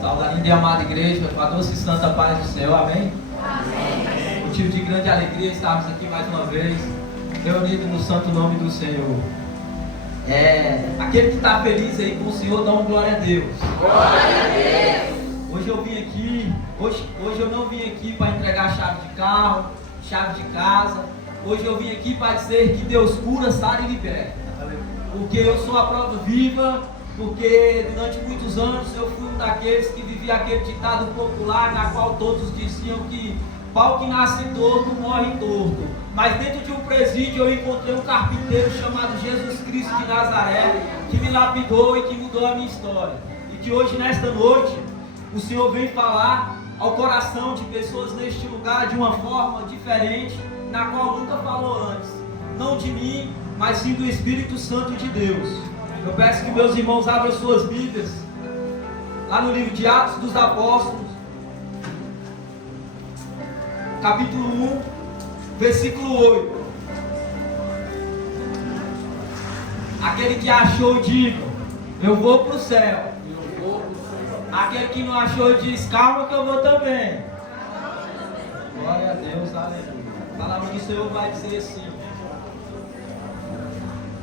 Salve a linda e amada igreja, com a doce e santa paz do Senhor, amém? Amém. Motivo de grande alegria estarmos aqui mais uma vez, reunidos no santo nome do Senhor. Aquele que está feliz aí com o Senhor, dá uma glória a Deus. Glória a Deus! Hoje eu vim aqui, hoje eu não vim aqui para entregar chave de carro, chave de casa. Hoje eu vim aqui para dizer que Deus cura, sara e liberta. Porque eu sou a prova viva, porque durante muitos anos eu fui um daqueles que vivia aquele ditado popular na qual todos diziam que pau que nasce torto morre torto. Mas dentro de um presídio eu encontrei um carpinteiro chamado Jesus Cristo de Nazaré, que me lapidou e que mudou a minha história. E que hoje, nesta noite, o Senhor vem falar ao coração de pessoas neste lugar de uma forma diferente, na qual nunca falou antes. Não de mim, mas sim do Espírito Santo de Deus. Eu peço que meus irmãos abram suas Bíblias, lá no livro de Atos dos Apóstolos, capítulo 1, versículo 8. Aquele que achou, diga: eu vou para o céu. Aquele que não achou, diz: calma que eu vou também. Glória a Deus, aleluia. A palavra do Senhor vai dizer assim: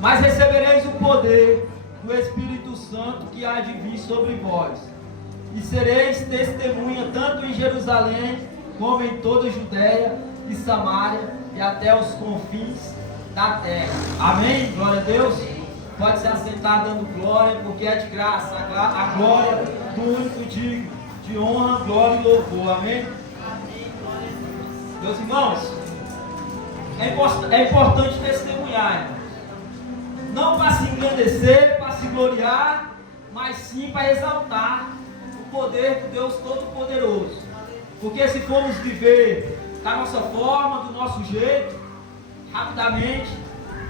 mas recebereis o poder do Espírito Santo que há de vir sobre vós, e sereis testemunha tanto em Jerusalém, como em toda a Judéia e Samaria, e até os confins da terra. Amém? Glória a Deus. Pode se assentar dando glória, porque é de graça a glória do único digno de honra, glória e louvor. Amém? Meus irmãos, é importante testemunhar, irmãos. Não para se engrandecer, para se gloriar, mas sim para exaltar o poder do Deus Todo-Poderoso. Porque se formos viver da nossa forma, do nosso jeito, rapidamente,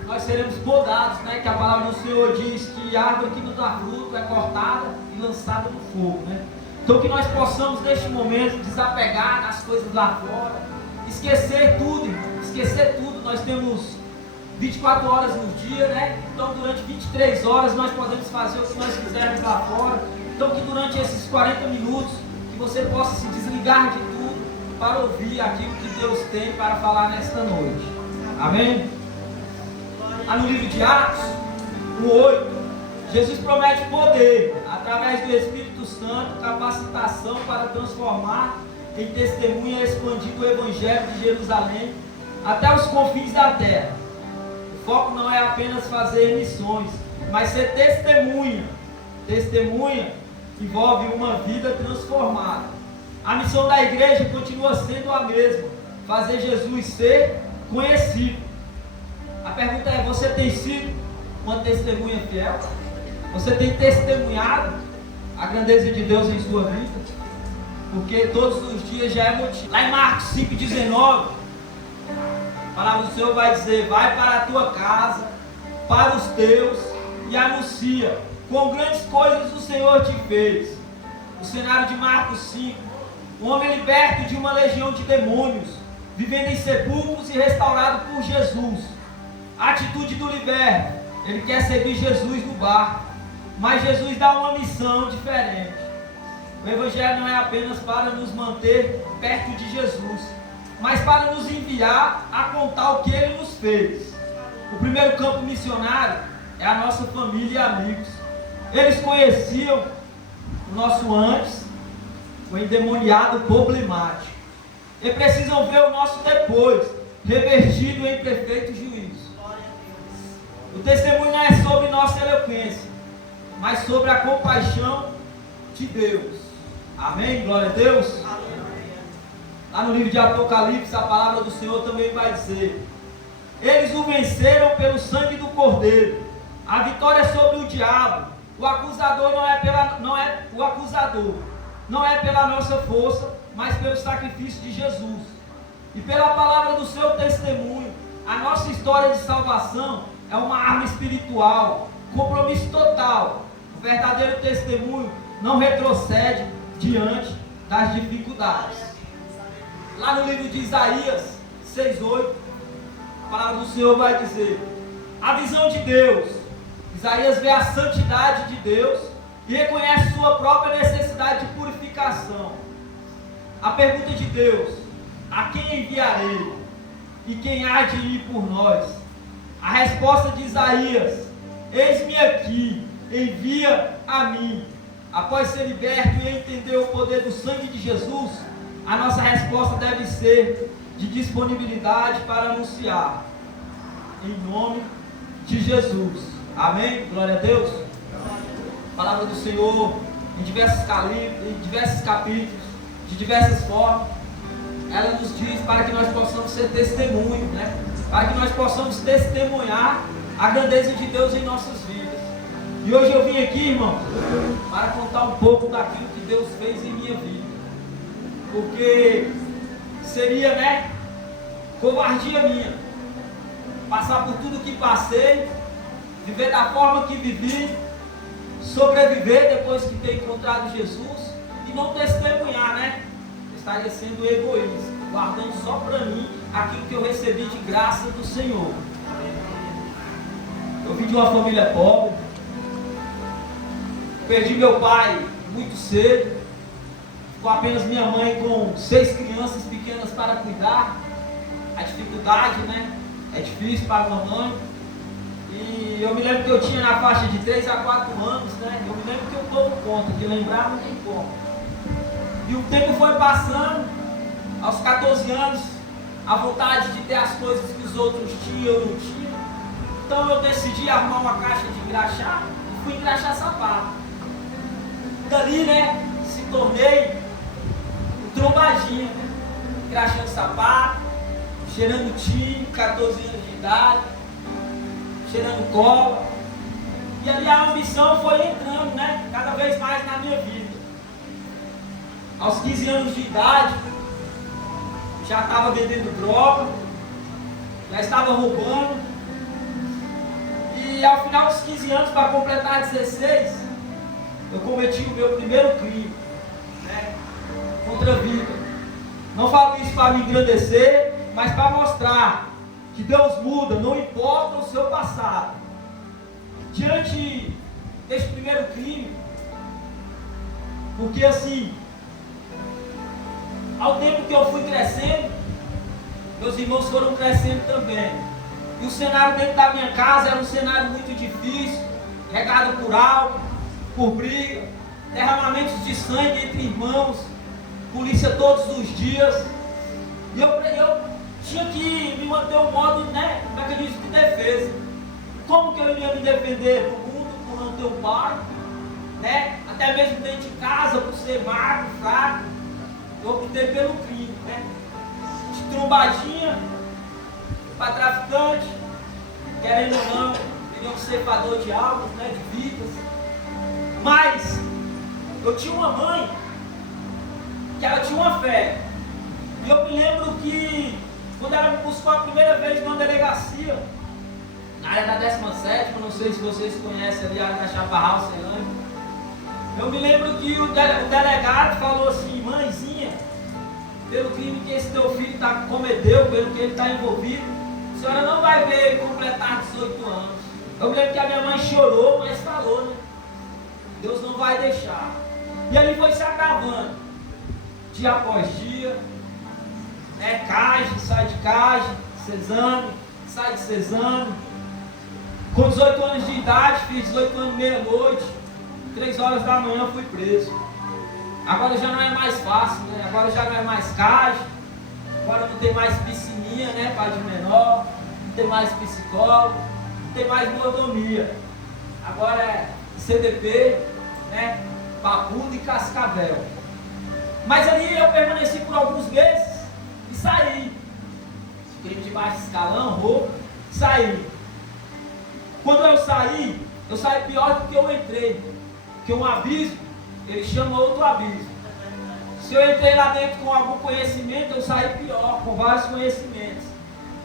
nós seremos podados, né? Que a palavra do Senhor diz que a árvore que não dá fruto é cortada e lançada no fogo, né? Então que nós possamos neste momento desapegar das coisas lá fora, esquecer tudo, irmão, esquecer tudo. Nós temos 24 horas no dia, né? Então durante 23 horas nós podemos fazer o que nós quisermos lá fora. Então que durante esses 40 minutos que você possa se desligar de tudo para ouvir aquilo que Deus tem para falar nesta noite. Amém? Lá no livro de Atos, no 8, Jesus promete poder, através do Espírito Santo, capacitação para transformar em testemunha expandindo o Evangelho de Jerusalém até os confins da terra. O foco não é apenas fazer missões, mas ser testemunha. Testemunha envolve uma vida transformada. A missão da igreja continua sendo a mesma: fazer Jesus ser conhecido. A pergunta é: você tem sido uma testemunha fiel? Você tem testemunhado a grandeza de Deus em sua vida? Porque todos os dias já é motivo. Lá em Marcos 5,19, a palavra do Senhor vai dizer: vai para a tua casa, para os teus, e anuncia quão grandes coisas o Senhor te fez. O cenário de Marcos 5: um homem liberto de uma legião de demônios, vivendo em sepulcros e restaurado por Jesus. A atitude do liberto: ele quer servir Jesus no barco, mas Jesus dá uma missão diferente. O Evangelho não é apenas para nos manter perto de Jesus, mas para nos enviar a contar o que Ele nos fez. O primeiro campo missionário é a nossa família e amigos. Eles conheciam o nosso antes, o endemoniado problemático, e precisam ver o nosso depois, revertido em perfeito juízo. O testemunho não é sobre nossa eloquência, mas sobre a compaixão de Deus. Amém? Glória a Deus. Amém. Lá no livro de Apocalipse, a palavra do Senhor também vai dizer: eles o venceram pelo sangue do Cordeiro. A vitória sobre o diabo. O acusador não é pela nossa força, mas pelo sacrifício de Jesus. E pela palavra do seu testemunho, a nossa história de salvação é uma arma espiritual, compromisso total. O verdadeiro testemunho não retrocede diante das dificuldades. Lá no livro de Isaías 6,8, a palavra do Senhor vai dizer: a visão de Deus. Isaías vê a santidade de Deus e reconhece sua própria necessidade de purificação pergunta de Deus: a quem enviarei? E quem há de ir por nós? A resposta de Isaías: eis-me aqui, envia a mim. Após ser liberto e entender o poder do sangue de Jesus, a nossa resposta deve ser de disponibilidade para anunciar, em nome de Jesus. Amém? Glória a Deus. Palavra do Senhor em diversos capítulos, de diversas formas, ela nos diz para que nós possamos ser testemunhos, né? Para que nós possamos testemunhar a grandeza de Deus em nossas vidas. E hoje eu vim aqui, irmão, para contar um pouco daquilo que Deus fez em minha vida. Porque seria, né, covardia minha passar por tudo que passei, viver da forma que vivi, sobreviver depois que ter encontrado Jesus e não testemunhar, né? Estaria sendo egoísta, guardando só para mim aquilo que eu recebi de graça do Senhor. Eu vim de uma família pobre, perdi meu pai muito cedo, com apenas minha mãe com 6 crianças pequenas para cuidar. A dificuldade, né? É difícil para uma mãe. E eu me lembro que eu tinha na faixa de 3 a 4 anos, né? Eu me lembro que eu tomo conta, de lembrar não tem como. E o tempo foi passando, aos 14 anos, a vontade de ter as coisas que os outros tinham, eu não tinha. Então eu decidi arrumar uma caixa de engraxar e fui engraxar sapato. Dali, né, se tornei um trombadinho, né? Engraxando sapato, cheirando tinho, 14 anos de idade, cheirando cola. E ali a ambição foi entrando, né, cada vez mais na minha vida. Aos 15 anos de idade, já estava vendendo droga, já estava roubando. E ao final dos 15 anos, para completar 16, eu cometi o meu primeiro crime, né, contra a vida. Não falo isso para me engrandecer, mas para mostrar que Deus muda, não importa o seu passado. Diante desse primeiro crime, porque assim, ao tempo que eu fui crescendo, meus irmãos foram crescendo também. E o cenário dentro da minha casa era um cenário muito difícil, regado por álcool, por briga, derramamentos de sangue entre irmãos, polícia todos os dias. E eu tinha que me manter um modo, né, mecanismo de defesa. Como que eu ia me defender do mundo por não ter um pai, né? Até mesmo dentro de casa, por ser magro, fraco, eu optei pelo crime, né? De trombadinha para traficante, querendo ou não, virei um ceifador de almas, né, de vidas. Mas eu tinha uma mãe que ela tinha uma fé. E eu me lembro que quando ela me buscou a primeira vez numa delegacia, na área da 17ª, não sei se vocês conhecem ali, a área da Chaparral, Ceilândia. Eu me lembro que o delegado falou assim: mãezinha, pelo crime que esse teu filho cometeu, pelo que ele está envolvido, a senhora não vai ver ele completar 18 anos. Eu me lembro que a minha mãe chorou, mas falou, né? Deus não vai deixar. E ali foi se agravando, dia após dia, né? Cage, sai de cage, cesame, sai de cesame. Com 18 anos de idade, fiz 18 anos meia-noite, 3 horas da manhã fui preso. Agora já não é mais fácil, né? Agora já não é mais cage, agora não tem mais piscininha, né, para de menor, não tem mais psicólogo, não tem mais mordomia. Agora é CDP, né, Papudo e Cascavel. Mas ali eu permaneci por alguns meses e saí. Crime de baixo escalão, roubo, saí. Quando eu saí pior do que eu entrei. Porque um abismo, ele chama outro abismo. Se eu entrei lá dentro com algum conhecimento, eu saí pior, com vários conhecimentos.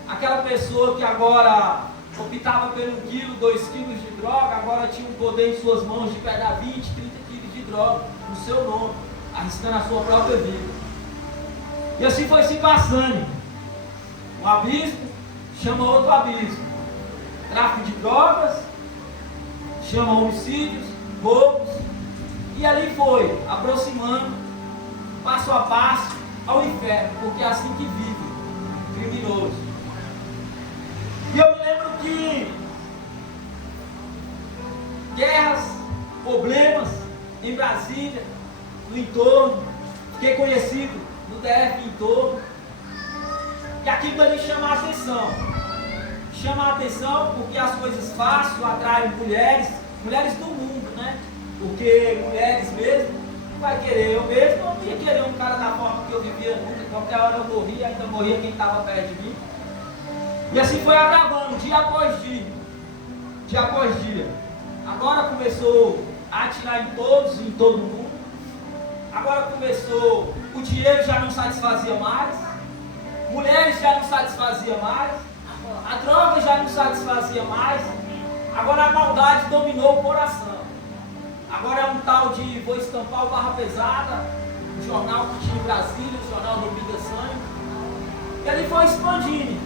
Aquela pessoa que agora optava pelo 1 quilo, 2 quilos de droga, agora tinha um poder em suas mãos de pegar 20, 30 quilos de droga no seu nome, arriscando a sua própria vida. E assim foi se passando. Um abismo chama outro abismo. Tráfico de drogas, chama homicídios, roubos. E ali foi, aproximando, passo a passo, ao inferno, porque é assim que vive criminoso. E eu me lembro que guerras, problemas em Brasília, no entorno, fiquei conhecido no DF em torno, e aquilo ali chama a atenção. Chama a atenção porque as coisas fáceis atraem mulheres do mundo, né? Porque mulheres mesmo não vai querer. Eu mesmo não ia querer um cara da forma que eu vivia nunca. Qualquer hora eu morria, ainda morria quem estava perto de mim. E assim foi agravando, dia após dia. Dia após dia. Agora começou a atirar em todos, em todo mundo. Agora começou, o dinheiro já não satisfazia mais. Mulheres já não satisfazia mais. A droga já não satisfazia mais. Agora a maldade dominou o coração. Agora é um tal de vou estampar o Barra Pesada, o jornal que tinha em Brasília, o jornal do Vida Sangue. E ele foi expandindo,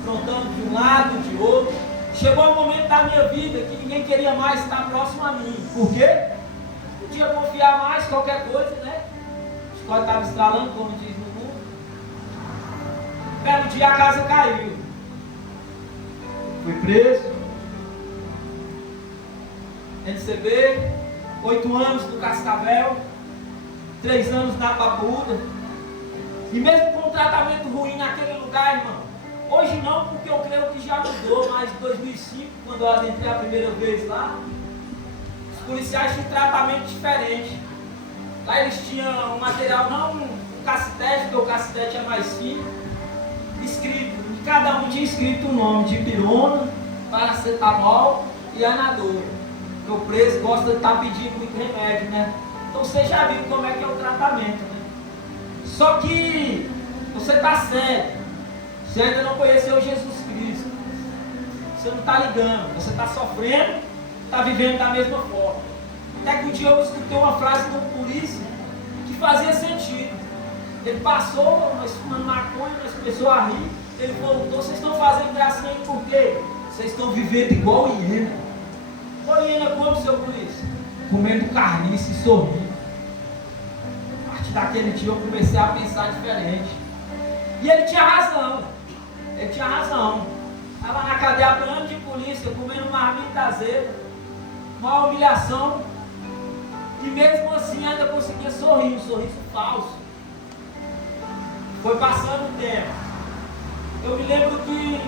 afrontando de um lado, de outro. Chegou um momento da minha vida que ninguém queria mais estar próximo a mim. Por quê? Não podia confiar mais em qualquer coisa, né? A história estava estralando, como diz no mundo. Um belo dia a casa caiu. Fui preso. NCB, 8 anos no Cascavel, 3 anos na Papuda. E mesmo com um tratamento ruim naquele lugar, irmão, hoje não, porque eu creio que já mudou, mas em 2005, quando eu adentrei a primeira vez lá, os policiais tinham um tratamento diferente. Lá eles tinham um material, não um cacetete, porque o cacetete é mais fino, escrito, e cada um tinha escrito o nome de pirona, paracetamol e anador. O preso gosta de estar pedindo muito remédio, né? Então você já viu como é que é o tratamento, né? Só que você está cego. Você ainda não conheceu Jesus Cristo. Você não está ligando. Você está sofrendo, está vivendo da mesma forma. Até que um dia eu escutei uma frase de um polícia que fazia sentido. Ele passou, nós fumando maconha, nós começou a rir. Ele voltou, vocês estão fazendo gracinha por quê? Vocês estão vivendo igual hiena. Hiena como, seu polícia? Comendo carniça e sorrindo. A partir daquele dia eu comecei a pensar diferente. E ele tinha razão. Ele tinha razão. Estava na cadeia apanhando de polícia, comendo marmita azeda, uma humilhação. E mesmo assim ainda conseguia sorrir, um sorriso falso. Foi passando o tempo. Eu me lembro que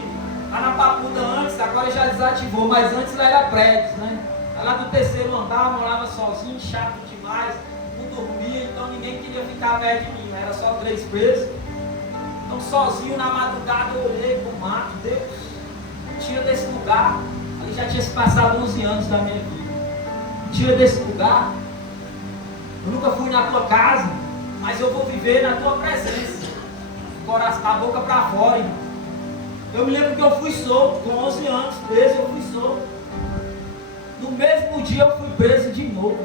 lá na Papuda antes, agora já desativou, mas antes lá era prédios, né? Lá do terceiro andar, eu morava sozinho, chato demais, não dormia, então ninguém queria ficar perto de mim, era só 3 presos. Então sozinho na madrugada eu olhei pro mato, Deus, tira desse lugar, ali já tinha se passado 11 anos da minha vida. Tira desse lugar, eu nunca fui na tua casa, mas eu vou viver na tua presença, coração, a boca para fora, irmão. Eu me lembro que eu fui solto, com 11 anos preso, eu fui solto. No mesmo dia eu fui preso de novo.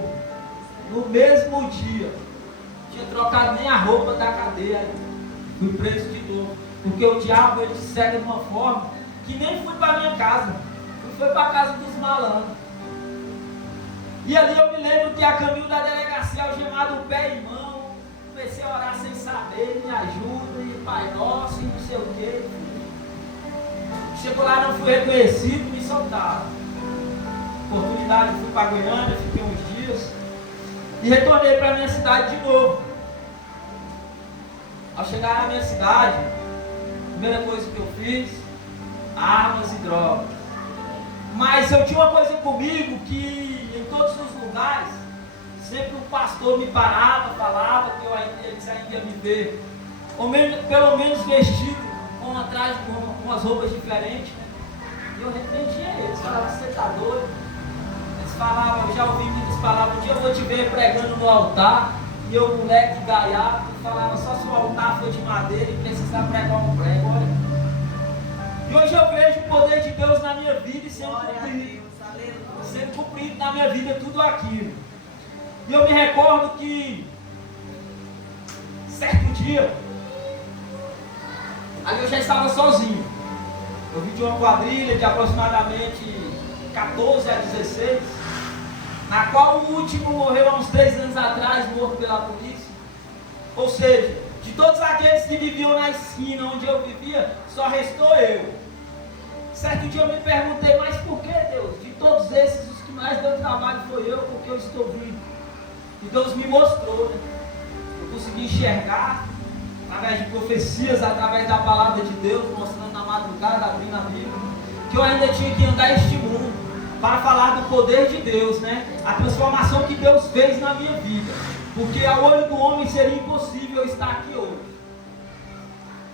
No mesmo dia. Não tinha trocado nem a roupa da cadeia. Fui preso de novo. Porque o diabo ele te cega de uma forma que nem fui para minha casa. Fui para a casa dos malandros. E ali eu me lembro que a caminho da delegacia, algemado o pé e mão, comecei a orar sem saber, me ajuda, e Pai Nosso, e não sei o quê. Chegou lá, não fui reconhecido, me soltaram. Oportunidade, fui para Goiânia, fiquei uns dias e retornei para a minha cidade de novo. Ao chegar na minha cidade, a primeira coisa que eu fiz, armas e drogas. Mas eu tinha uma coisa comigo que em todos os lugares, sempre o pastor me parava, falava que eles ainda iam me ver, ou mesmo, pelo menos vestido, com uma traje, com umas roupas diferentes. E eu repreendia eles, falava, você está doido? Eles falavam, eu já ouvi que eles falavam, um dia eu vou te ver pregando no altar, e eu, moleque gaiato, falava, só se o altar for de madeira e precisar pregar um prego, olha. E hoje eu vejo o poder de Deus na minha vida e sendo cumprido na minha vida tudo aquilo. E eu me recordo que, certo dia, ali eu já estava sozinho. Eu vim de uma quadrilha de aproximadamente 14 a 16, na qual o último morreu há uns 3 anos atrás, morto pela polícia. Ou seja, De todos aqueles que viviam na esquina onde eu vivia, só restou eu. Certo dia eu me perguntei, mas por que, Deus? De todos esses, os que mais deu trabalho foi eu, porque eu estou vivo. E Deus me mostrou, né? Eu consegui enxergar, através de profecias, através da palavra de Deus, mostrando na madrugada, abrindo a Bíblia, que eu ainda tinha que andar este mundo, para falar do poder de Deus, né? A transformação que Deus fez na minha vida. Porque ao olho do homem seria impossível estar aqui hoje.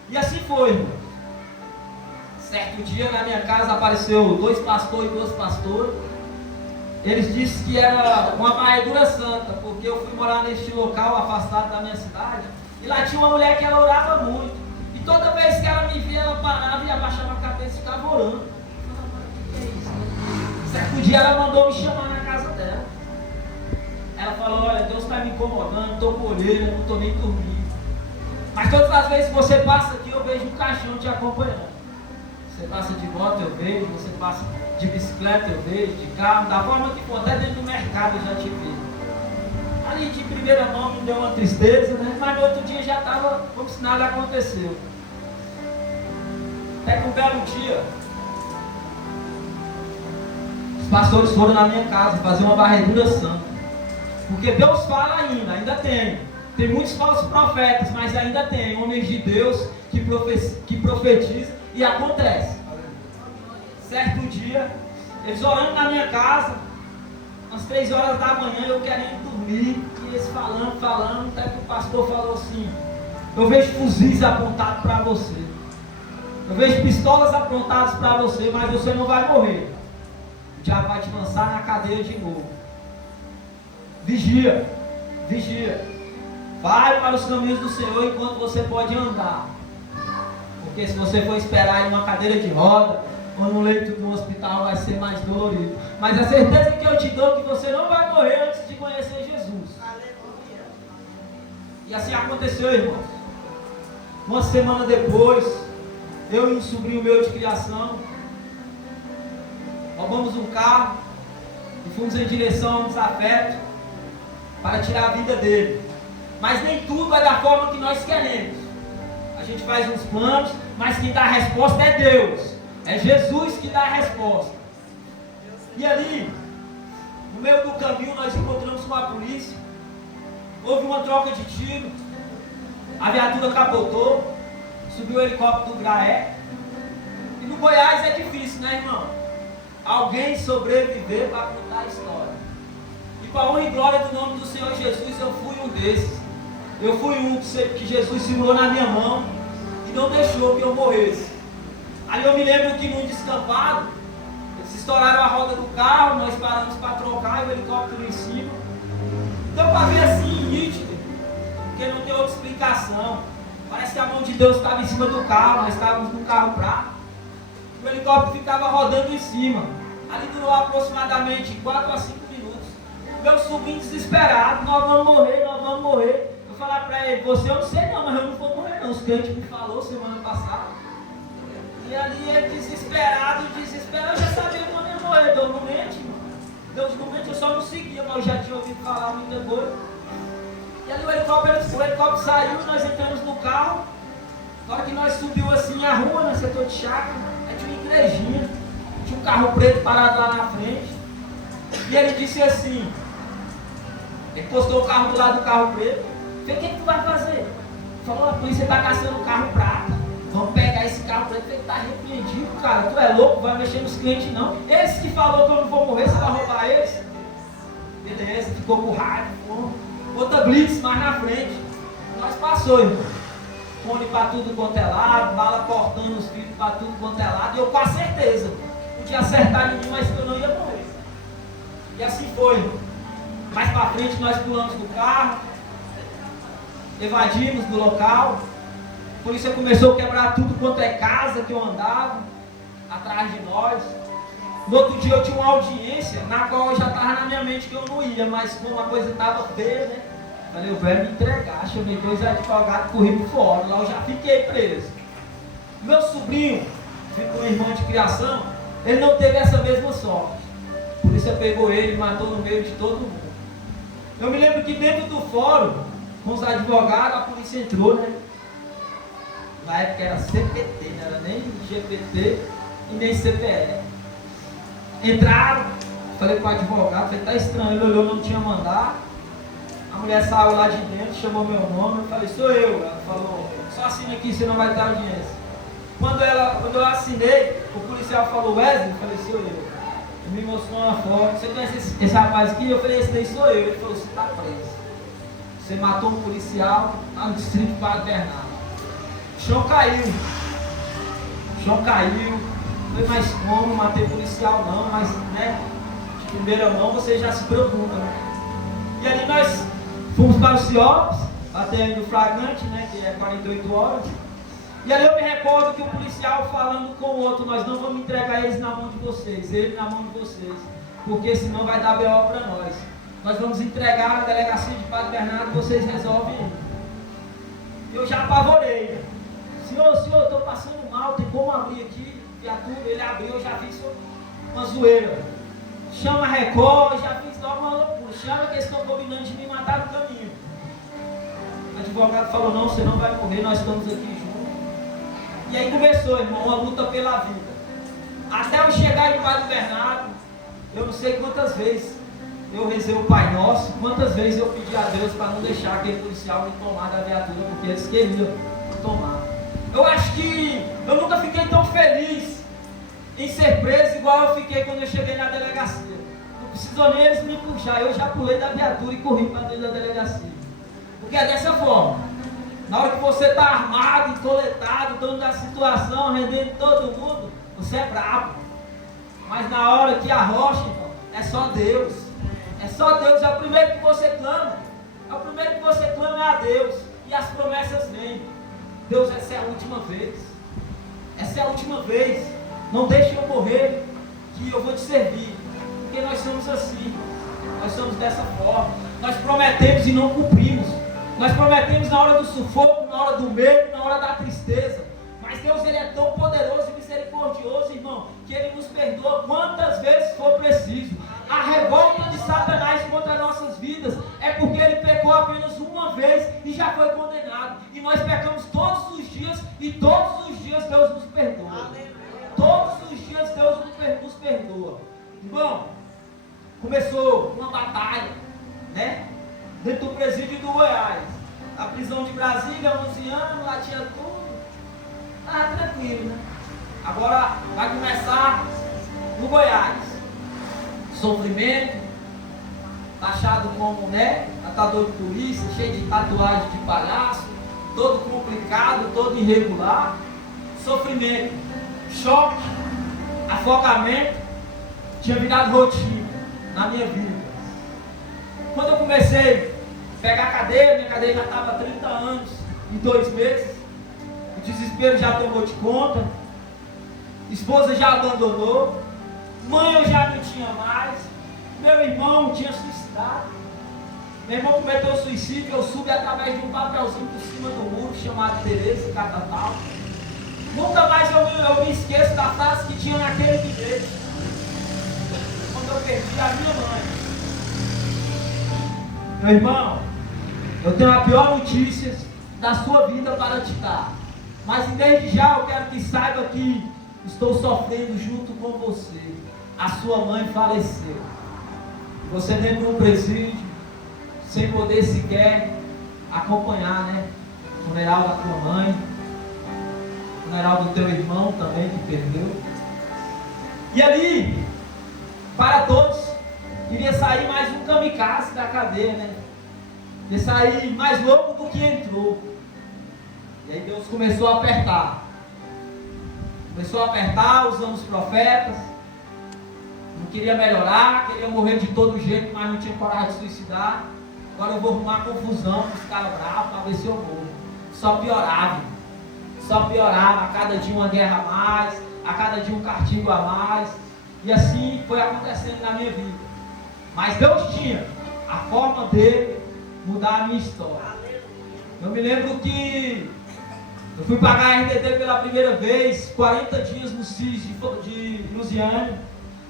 E assim foi, irmão. Certo dia na minha casa apareceu 2 pastores e 2 pastoras. Eles disseram que era uma varredura santa, porque eu fui morar neste local afastado da minha cidade. E lá tinha uma mulher que ela orava muito. E toda vez que ela me via, ela parava e abaixava a cabeça e ficava orando. Eu falava, o que é isso? Certo dia ela mandou me chamar na casa dela. Ela falou, olha, Deus está me incomodando, estou com orelha, não estou nem dormindo. Mas todas as vezes que você passa aqui, eu vejo um caixão te acompanhando. Você passa de moto, eu vejo, você passa de bicicleta, eu vejo, de carro, da forma que for, até dentro do mercado eu já te vi. Ali de primeira mão me deu uma tristeza, né? Mas no outro dia já estava como se nada aconteceu. Até que um belo dia, os pastores foram na minha casa fazer uma varredura santa. Porque Deus fala ainda tem. Tem muitos falsos profetas, mas ainda tem homens de Deus que profetizam e acontece. Certo dia, eles orando na minha casa, às 3 horas da manhã, eu querendo dormir, e eles falando, até que o pastor falou assim, eu vejo fuzis apontados para você, eu vejo pistolas apontadas para você, mas você não vai morrer, o diabo vai te lançar na cadeia de novo. Vigia, vai para os caminhos do Senhor enquanto você pode andar, porque se você for esperar em uma cadeira de roda, ou no leito do hospital, vai ser mais dolorido. Mas a certeza que eu te dou é que você não vai morrer antes de conhecer Jesus. Aleluia. E assim aconteceu, irmãos. Uma semana depois, eu e um sobrinho meu de criação, roubamos um carro e fomos em direção a um desafeto para tirar a vida dele. Mas nem tudo é da forma que nós queremos. A gente faz uns planos, mas quem dá a resposta é Deus. É Jesus que dá a resposta. E ali, no meio do caminho, nós encontramos com a polícia. Houve uma troca de tiro. A viatura capotou. Subiu o helicóptero do Graé. E no Goiás é difícil, né, irmão? Alguém sobreviver para contar a história. E para a honra e glória do nome do Senhor Jesus, eu fui um desses. Eu fui um que Jesus segurou na minha mão e não deixou que eu morresse. Ali eu me lembro que num descampado, eles estouraram a roda do carro, nós paramos para trocar e o helicóptero em cima. Então para ver assim, nítido, porque não tem outra explicação. Parece que a mão de Deus estava em cima do carro, nós estávamos num carro prato. O helicóptero ficava rodando em cima. Ali durou aproximadamente 4 a 5 minutos. Meu sobrinho desesperado, nós vamos morrer. Eu falei para ele, você eu não sei não, mas eu não vou morrer não. Os crentes me falou semana passada. E ali ele desesperado, eu já sabia que eu ia morrer. Deus não mente, mano. Deus não mente, eu só não seguia, mas eu já tinha ouvido falar muita coisa. E ali o helicóptero saiu, nós entramos no carro. Na hora que nós subiu assim a rua, no setor de chácara, aí tinha uma igrejinha, tinha um carro preto parado lá na frente. E ele disse assim, ele postou o carro do lado do carro preto. Eu falei, o que tu vai fazer? Falou, a polícia está caçando o carro prata. Vamos pegar esse carro preto. Ele está arrependido, cara. Tu é louco, vai mexer nos clientes não. Esse que falou que eu não vou morrer, você vai roubar eles? Beleza, ficou com raiva. Outra blitz mais na frente. Nós passou, irmão. Fone para tudo quanto é lado, bala cortando os filhos para tudo quanto é lado. E eu com a certeza, podia acertar em mim, mas que eu não ia morrer. E assim foi, irmão. Mais para frente nós pulamos do carro, evadimos do local. A polícia começou a quebrar tudo quanto é casa que eu andava, atrás de nós. No outro dia eu tinha uma audiência, na qual eu já estava na minha mente que eu não ia, mas como a coisa estava feia, né? Falei, eu quero me entregar, chamei 2 advogados, corri por fora, lá eu já fiquei preso. Meu sobrinho, com um irmão de criação, ele não teve essa mesma sorte. A polícia pegou ele e matou no meio de todo mundo. Eu me lembro que dentro do fórum, com os advogados, a polícia entrou, né? Na época era CPT, não era nem GPT e nem CPE. Entraram, falei com o advogado, falei, tá estranho, ele olhou, não tinha mandado. A mulher saiu lá de dentro, chamou meu nome, eu falei, sou eu. Ela falou, só assina aqui, você não vai ter audiência. Quando eu assinei, o policial falou, Wesley, eu falei, sou eu. Ele me mostrou uma foto, você conhece esse rapaz aqui? Eu falei, esse daí sou eu. Ele falou, você está preso. Você matou um policial lá no distrito de Padre Bernardo. O chão caiu. O chão caiu. Eu falei, mas como? Matei policial não, mas né, de primeira mão você já se preocupa, né? E ali nós fomos para o CIOPS, até do flagrante, né, que é 48 horas. E ali eu me recordo que o policial falando com o outro, nós não vamos entregar eles na mão de vocês, ele na mão de vocês, porque senão vai dar BO para nós. Nós vamos entregar na delegacia de Padre Bernardo e vocês resolvem ele. Eu já apavorei. Senhor, estou passando mal, tem como abrir aqui? Viatura, ele abriu, eu já fiz uma zoeira. Chama a Record, eu já fiz logo uma loucura. Chama que eles estão combinando de me matar no caminho. O advogado falou, não, você não vai morrer, nós estamos aqui juntos. E aí começou, irmão, uma luta pela vida. Até eu chegar em Padre Bernardo, eu não sei quantas vezes eu rezei o Pai Nosso, quantas vezes eu pedi a Deus para não deixar aquele policial me tomar da viatura, porque eles queriam me tomar. Eu acho que eu nunca fiquei tão feliz em ser preso igual eu fiquei quando eu cheguei na delegacia. Não precisou nem eles me puxar, eu já pulei da viatura e corri para dentro da delegacia. Porque é dessa forma. Na hora que você está armado, encoletado, dono da situação, rendendo todo mundo, você é bravo. Mas na hora que arrocha, irmão, é só Deus. É só Deus, é o primeiro que você clama. É o primeiro que você clama é a Deus. E as promessas vêm. Deus, essa é a última vez. Essa é a última vez. Não deixe eu morrer, que eu vou te servir. Porque nós somos assim. Nós somos dessa forma. Nós prometemos e não cumprimos. Nós prometemos na hora do sufoco, na hora do medo, na hora da tristeza. Mas Deus, Ele é tão poderoso e misericordioso, irmão, que Ele nos perdoa quantas vezes for preciso. A revolta de Satanás contra nossas vidas é porque ele pecou apenas uma vez e já foi condenado. E nós pecamos todos os dias e todos os dias Deus nos perdoa. Todos os dias Deus nos perdoa. Irmão, começou uma batalha, né? Dentro do presídio do Goiás. A prisão de Brasília, 11 anos, lá tinha tudo. Ah, tranquilo, né? Agora vai começar no Goiás. Sofrimento, taxado como, né, atador de polícia, cheio de tatuagem de palhaço, todo complicado, todo irregular. Sofrimento, choque, afocamento, tinha virado rotina na minha vida. Quando eu comecei a pegar a cadeia, minha cadeia já estava há 30 anos, em 2 meses, o desespero já tomou de conta, esposa já abandonou, mãe eu já não tinha mais, meu irmão tinha suicidado, meu irmão cometeu suicídio, eu subi através de um papelzinho por cima do muro, chamado Tereza e Catatal. Nunca mais eu me esqueço da frase que tinha naquele bilhete, quando eu perdi a minha mãe. Meu irmão, eu tenho a pior notícia da sua vida para te dar, mas desde já eu quero que saiba que estou sofrendo junto com você. A sua mãe faleceu. Você dentro de um presídio, sem poder sequer acompanhar, né? O funeral da tua mãe, o funeral do teu irmão também que perdeu. E ali, para todos, queria sair mais um kamikaze da cadeia, né? Queria sair mais louco do que entrou. E aí Deus começou a apertar. Começou a apertar, usando os profetas. Não queria melhorar, queria morrer de todo jeito, mas não tinha coragem de suicidar. Agora eu vou arrumar confusão com os caras bravos para ver se eu morro. Só piorava. Só piorava. A cada dia uma guerra a mais, a cada dia um castigo a mais. E assim foi acontecendo na minha vida. Mas Deus tinha a forma de mudar a minha história. Eu me lembro que eu fui pagar a RDD pela primeira vez, 40 dias no CIS de Lusiânia,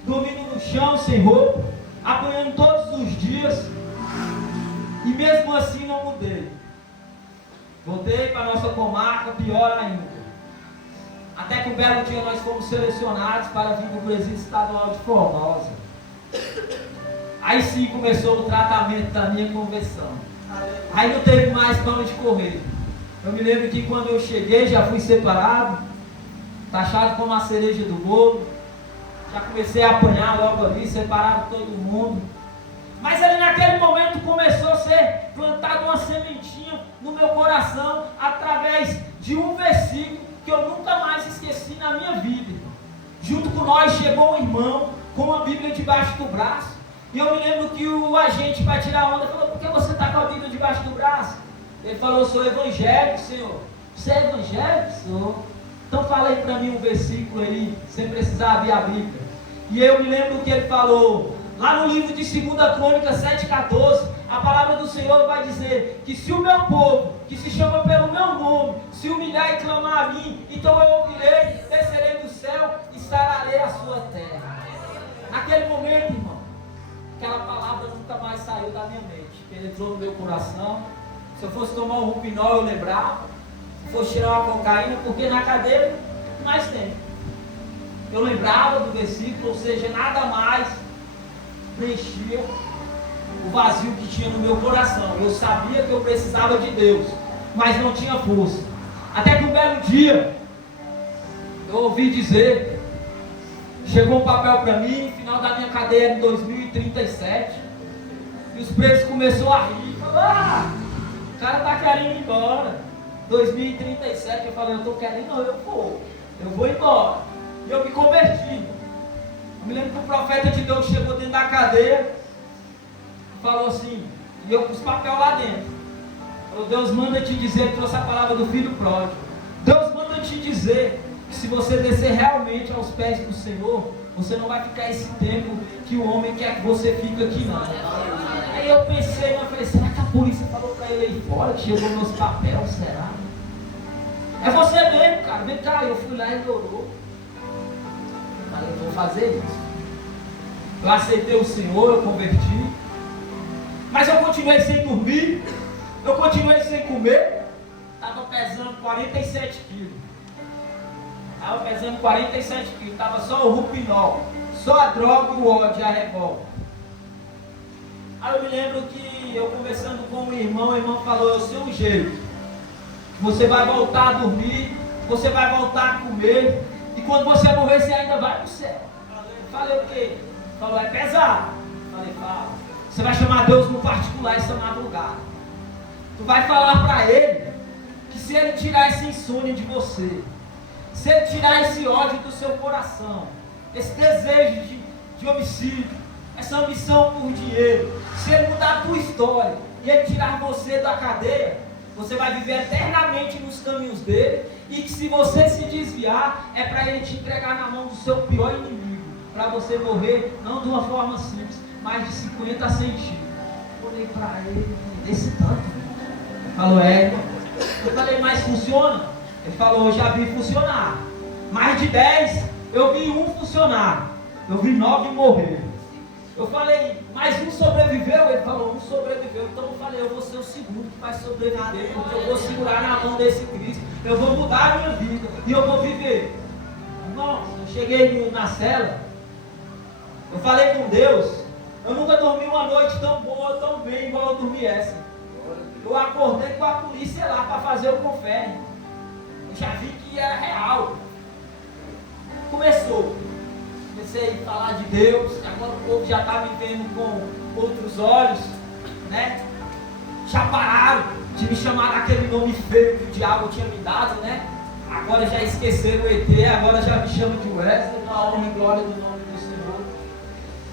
dormindo no chão, sem roupa, apanhando todos os dias, e mesmo assim não mudei. Voltei para a nossa comarca, pior ainda. Até que um belo dia nós fomos selecionados para vir para o presídio estadual de Formosa. Aí sim começou o tratamento da minha conversão. Aí não teve mais para onde correr. Eu me lembro que quando eu cheguei já fui separado, taxado como a cereja do bolo. Já comecei a apanhar logo ali, separado todo mundo. Mas ali naquele momento começou a ser plantada uma sementinha no meu coração, através de um versículo que eu nunca mais esqueci na minha vida. Junto com nós chegou um irmão com a Bíblia debaixo do braço. E eu me lembro que o agente, para tirar a onda, falou: por que você está com a Bíblia debaixo do braço? Ele falou: sou evangélico, senhor. Você é evangélico? Sou. Então fala aí para mim um versículo aí, sem precisar abrir a Bíblia. E eu me lembro que ele falou, lá no livro de 2 Crônicas 7,14, a palavra do Senhor vai dizer que se o meu povo, que se chama pelo meu nome, se humilhar e clamar a mim, então eu ouvirei, descerei do céu e sararei a sua terra. Naquele momento, irmão, aquela palavra nunca mais saiu da minha mente, penetrou no meu coração. Se eu fosse tomar um rupinol, eu lembrava. Se fosse tirar uma cocaína, porque na cadeia mais tem. Eu lembrava do versículo, ou seja, nada mais preenchia o vazio que tinha no meu coração. Eu sabia que eu precisava de Deus, mas não tinha força. Até que um belo dia, eu ouvi dizer, chegou um papel para mim, final da minha cadeia em 2037, e os presos começaram a rir, falaram: o cara está querendo ir embora. 2037, eu falei: eu estou querendo, não, eu vou embora. E eu me converti. Eu me lembro que o profeta de Deus chegou dentro da cadeia, falou assim, e eu com os papéis lá dentro, falou: Deus manda te dizer, trouxe a palavra do filho pródigo, Deus manda te dizer que se você descer realmente aos pés do Senhor, você não vai ficar esse tempo que o homem quer que você fique aqui, não. Aí eu pensei, eu falei: será que a polícia falou para ele aí fora, que chegou meus papéis, será? É você mesmo, cara, vem cá. Eu fui lá e ele orou. Falei: eu vou fazer isso. Eu aceitei o Senhor, eu converti, mas eu continuei sem dormir, eu continuei sem comer. Estava pesando 47 quilos. Estava pesando 47 quilos, estava só o rupinol, só a droga, o ódio, a revólver. Aí eu me lembro que eu conversando com o irmão falou: eu sei um jeito, você vai voltar a dormir, você vai voltar a comer, e quando você morrer você ainda vai para o céu. Falei: o quê? Falou: é pesado. Falei: fala. Você vai chamar Deus no particular essa madrugada. Tu vai falar para Ele que se Ele tirar essa insônia de você, se Ele tirar esse ódio do seu coração, esse desejo de homicídio, essa ambição por dinheiro, se Ele mudar a tua história e Ele tirar você da cadeia, você vai viver eternamente nos caminhos dele. E que se você se desviar, é para Ele te entregar na mão do seu pior inimigo, para você morrer, não de uma forma simples, mas de 50 a 100 tiros. Eu olhei para ele, desse tanto. Ele falou: é. Eu falei: mas funciona? Ele falou: eu já vi funcionar. Mais de 10, eu vi um funcionar. Eu vi 9 morrer. Eu falei: mas um sobreviveu? Ele falou: um sobreviveu. Então eu falei: eu vou ser o segundo que vai sobreviver, porque eu vou segurar na mão desse Cristo, eu vou mudar a minha vida e eu vou viver. Nossa, eu cheguei na cela, eu falei com Deus, eu nunca dormi uma noite tão boa, tão bem igual eu dormi essa. Eu acordei com a polícia lá para fazer o confere. Eu já vi que era real. Comecei a falar de Deus, agora o povo já está me vendo com outros olhos, né? Já pararam de me chamar daquele nome feio que o diabo tinha me dado, né? Agora já esqueceram o ET, agora já me chamam de Wesley, na honra e glória do nome do Senhor.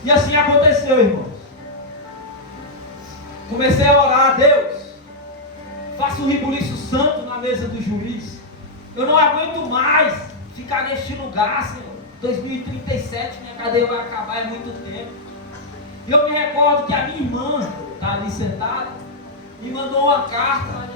E assim aconteceu, irmãos. Comecei a orar: Deus, faça um rebuliço santo na mesa do juiz. Eu não aguento mais ficar neste lugar, Senhor. 2037, minha cadeia vai acabar, é muito tempo. E eu me recordo que a minha irmã, está ali sentada, me mandou uma carta